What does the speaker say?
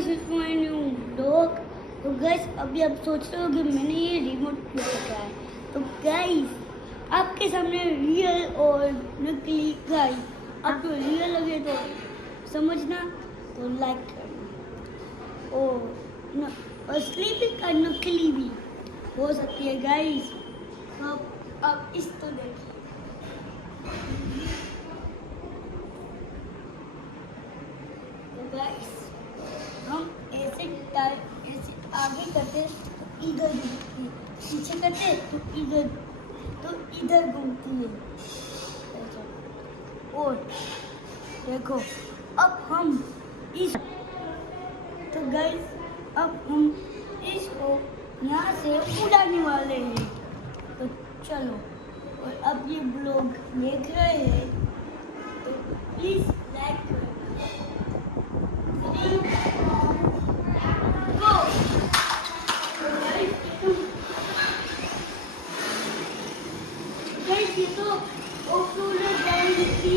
Guys, it's my new blog. तो guys, अभी आप सोच रहे हो कि मैंने ये रिमोट क्यों रखा है। तो गाइस, आपके सामने रियल और नकली गाइस, आपको रियल लगे तो समझना, तो लाइक करना। और असली भी और नकली भी हो सकती है गाइस। अब इस तो देखिए, तो गाइस हम ऐसे आगे करते तो इधर घूमती है, पीछे करते तो इधर घूमती है। और देखो, अब हम इस तो गाइस, अब हम इसको यहाँ से उड़ाने वाले हैं। तो चलो, और अब ये ब्लॉग देख रहे हैं तो प्लीज लाइक करो। ये तो ऑफ रोलर डाउन थी।